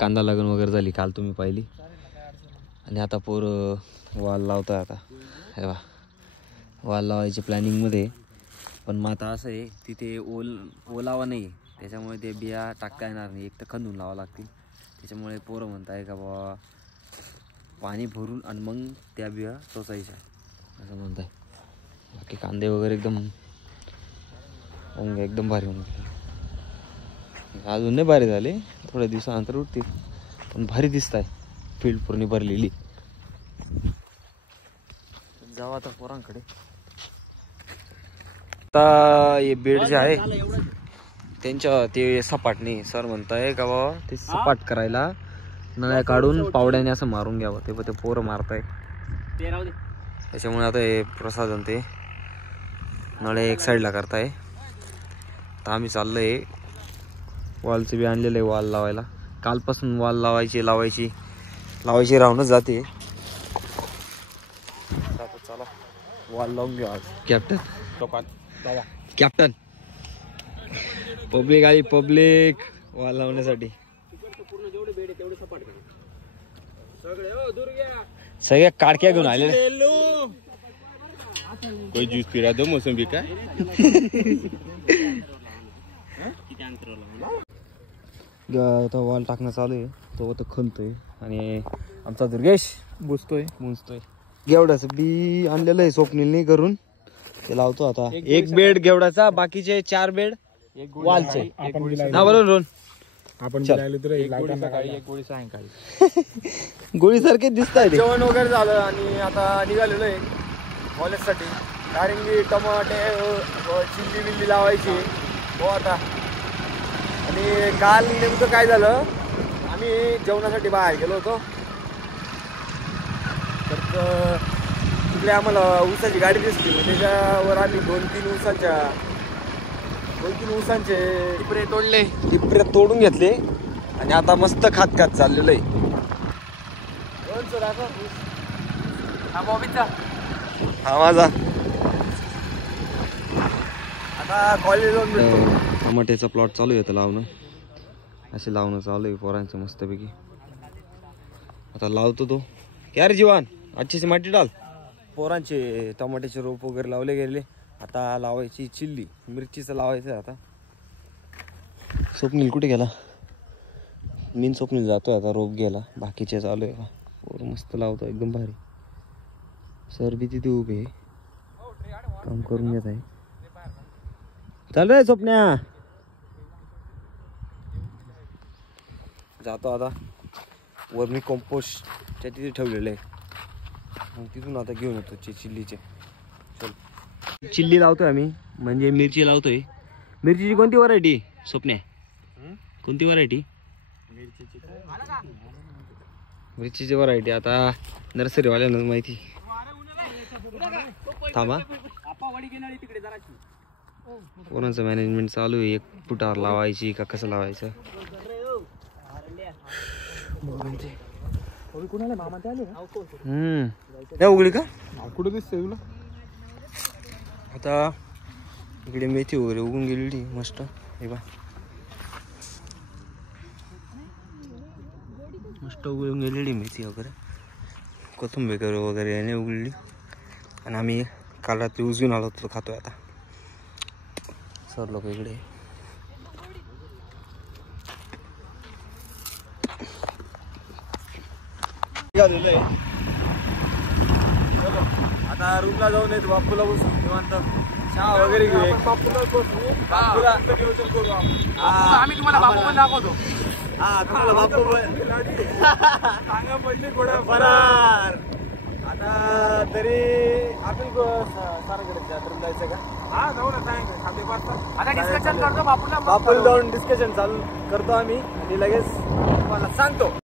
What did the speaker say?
कांदा लागण वगैरे झाली काल तुम्ही पाहिली. आणि आता वाल लावतोय. आता हे बा वाल लावायची प्लॅनिंगमध्ये. पण मग आता असं आहे तिथे ओलावा नाही, त्याच्यामुळे ते बिया टाकता येणार नाही. एक तर खंदून लावावं लागतील. त्याच्यामुळे पोरं म्हणताय का बाबा पाणी भरून आणि मग त्या बिया टोचायच्या असं म्हणताय. बाकी कांदे वगैरे एकदम भारी होऊन गेले. अजून नाही भारी झाले, थोड्या दिवसानंतर उठतील, पण भारी दिसत आहे. फील्ड पूर्ण भरलेली. जाऊ आता पोरांकडे. आता हे बेड जे आहे त्यांच्या ते सपाट नाही. सर म्हणताय का बाबा ते सपाट करायला नळ्या काढून पावड्याने असं मारून घ्यावं. ते पोरं मारताय, त्याच्यामुळे आता हे प्रसाधन ते नळ्या एक साईडला करताय. आता आम्ही चाललोय वॉलचे बी आणलेलं आहे वॉल लावायला. कालपासून वॉल लावायची राहूनच जाते. चला वॉल लावून घेऊ आज. कॅप्टन पब्लिक आली, पब्लिक वॉल लावण्यासाठी. सगळ्या काडक्या घेऊन आले. कोई ज्यूस पिरा दो मोसंबी का. आता वॉल टाकणं चालू आहे. तो आता खणतोय आणि आमचा दुर्गेश मुंजतोय. गेवड्याचं बी आणलेलं आहे स्वप्नीलने करून, ते लावतो आता. एक बेड गेवड्याचा, बाकीचे 4 बेड वॉलचे. ना बरोबर रोन आपण गोळी सारखे दिसत आहे. जेवण वगैरे झालं आणि आता निघालेलो आहे कॉलेजसाठी. नारिंगी, टमाटे, चिल्ली बिल्ली लावायची हो आता. आणि काल नेमकं काय झालं, आम्ही जेवणासाठी बाहेर गेलो होतो. तर तिकडे आम्हाला ऊसाची गाडी दिसली. त्याच्यावर आम्ही 2-3 ऊसांचे टिपरे तोडून घेतले आणि आता मस्त खात चाललेलं आहे. हा माझा. आता कॉलेज जाऊन भेटतो. टमाट्याचा प्लॉट चालू आहे लावणं. असे लावणं चालू आहे पोरांचं मस्तपैकी. आता लावतो तो. क्या रे जीवान, अच्छे से माती डाल. पोरांचे टमाट्याचे रोप वगैरे लावले गेले. आता लावायची चिल्ली, मिरचीचं लावायचं आता. स्वप्नील कुठे गेला? स्वप्नील जातोय आता रोप घ्यायला. बाकीचे चालू आहे. पोर मस्त लावतो एकदम भारी. सर बी तिथे उभे काम करून घेत आहे. चाल रे स्वप्न्या. जातो आता. वर्मी कंपोस्टच्या तिथे ठेवलेलं आहे, मग तिथून आता घेऊन येतो चिल्लीचे. चल चिल्ली लावतोय आम्ही, म्हणजे मिरची लावतोय. मिरचीची कोणती व्हरायटी स्वप्न्या? कोणती व्हरायटी? मिरचीची व्हरायटी आता नर्सरीवाल्यांना माहिती. थांबा, कोणाचं मॅनेजमेंट चालू आहे. 1 फुटावर लावायची का कसं लावायचं. उघडी का कुठं दिसतंय तुला? आता इकडे मेथी वगैरे उगून गेलेली मस्त. हे बा मस्त उगून गेलेली मेथी वगैरे. कोथिंबीर वगैरे याने उगलेली. आणि आम्ही काल रात्री उजून आलो होतो, खातोय आता. सर लोक इकडे आता रूमला जाऊन येतो. बापूला बसून निवांत चहा वगैरे घेऊ. आम्ही तुम्हाला बापू पण दाखवतो. हा तुम्हाला बापू पण सांगा पडली थोडं फरार. आता तरी आपण साराकडे जायचं का? हा जाऊ ना. आता डिस्कशन करतो. बापूला जाऊन डिस्कशन चालू करतो आम्ही आणि लगेच तुम्हाला सांगतो.